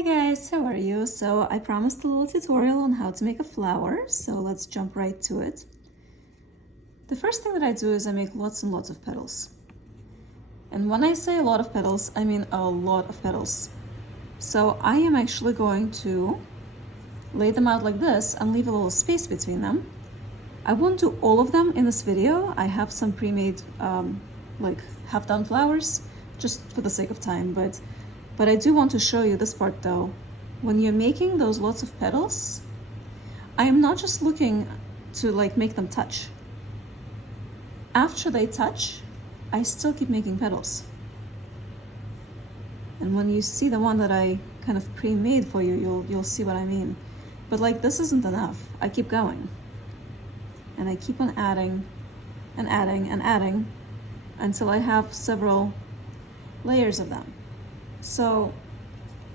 Hi guys, how are you? So I promised a little tutorial on how to make a flower, so let's jump right to it. The first thing that I do is I make lots and lots of petals. And when I say a lot of petals, I mean a lot of petals. So I am actually going to lay them out like this and leave a little space between them. I won't do all of them in this video. I have some pre-made like half-done flowers just for the sake of time, but I do want to show you this part though. When you're making those lots of petals, I am not just looking to like make them touch. After they touch, I still keep making petals. And when you see the one that I kind of pre-made for you, you'll see what I mean. But like this isn't enough. I keep going. And I keep on adding and adding and adding until I have several layers of them. So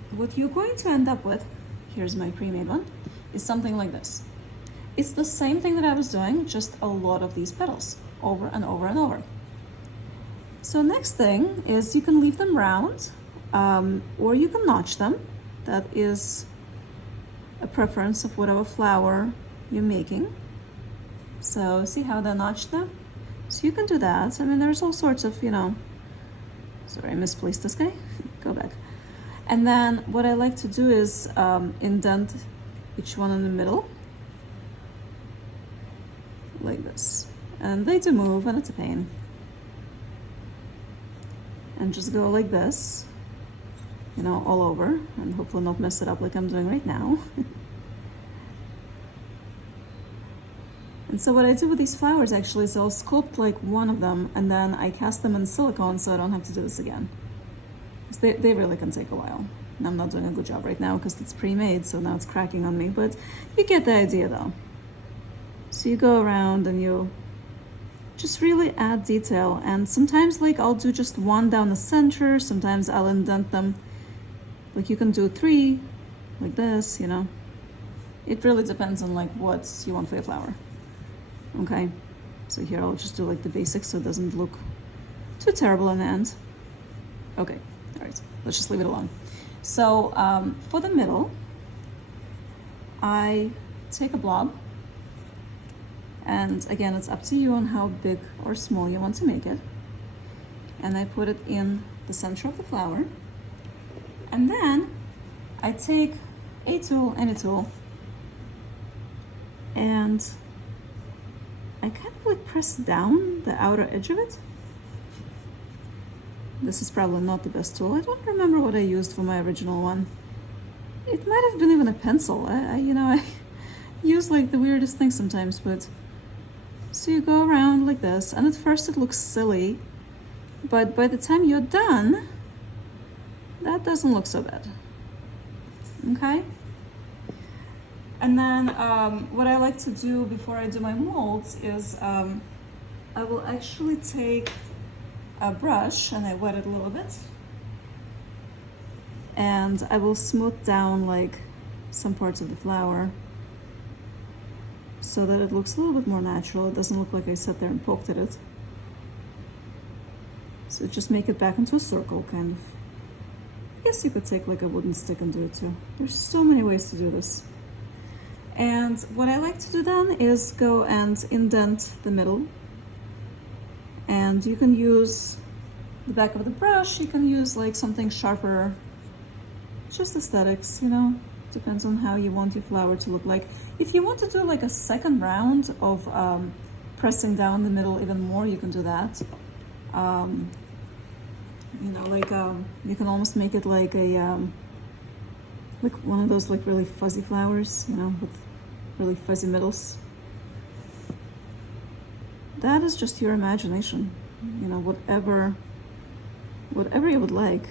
what you're going to end up with, here's my pre-made one, is something like this. It's the same thing that I was doing, just a lot of these petals over and over and over. So next thing is you can leave them round or you can notch them. That is a preference of whatever flower you're making. So see how they're notched there? So you can do that. I mean, there's all sorts of, sorry, I misplaced this guy. Go back. And then what I like to do is indent each one in the middle like this. And they do move and it's a pain. And just go like this, all over, and hopefully not mess it up like I'm doing right now. And so what I do with these flowers actually is I'll sculpt like one of them and then I cast them in silicone so I don't have to do this again. Because they really can take a while. And I'm not doing a good job right now because it's pre-made, so now it's cracking on me, but you get the idea though. So you go around and you just really add detail, and sometimes like I'll do just one down the center, sometimes I'll indent them. Like you can do 3 like this, It really depends on like what you want for your flower. Okay, so here I'll just do like the basics so it doesn't look too terrible in the end. Okay, all right, let's just leave it alone. So for the middle, I take a blob, and again, it's up to you on how big or small you want to make it. And I put it in the center of the flower. And then I take a tool, any tool, and I kind of like press down the outer edge of it. This is probably not the best tool. I don't remember what I used for my original one. It might have been even a pencil. I use like the weirdest things sometimes, but so you go around like this, and at first it looks silly, but by the time you're done, that doesn't look so bad. Okay? And then what I like to do before I do my molds is I will actually take a brush and I wet it a little bit, and I will smooth down like some parts of the flower so that it looks a little bit more natural. It doesn't look like I sat there and poked at it. So just make it back into a circle, kind of. I guess you could take like a wooden stick and do it too. There's so many ways to do this. And what I like to do then is go and indent the middle. And you can use the back of the brush, you can use like something sharper, just aesthetics, depends on how you want your flower to look like. If you want to do like a second round of pressing down the middle even more, you can do that. You can almost make it like a like one of those like really fuzzy flowers, with really fuzzy middles. That is just your imagination, whatever you would like.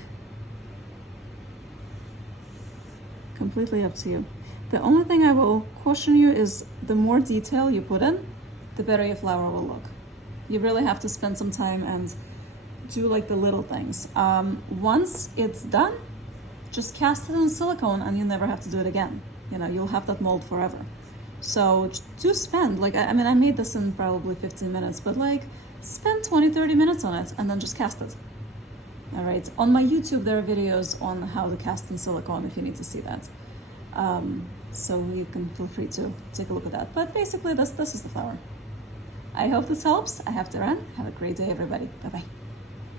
Completely up to you. The only thing I will caution you is the more detail you put in, the better your flower will look. You really have to spend some time and do like the little things. Once it's done, just cast it in silicone and you never have to do it again. You'll have that mold forever. So do spend, I made this in probably 15 minutes, but like spend 20-30 minutes on it and then just cast it. All right, on my YouTube there are videos on how to cast in silicone if you need to see that. So you can feel free to take a look at that. But basically this is the flower. I hope this helps. I have to run. Have a great day, everybody. Bye-bye.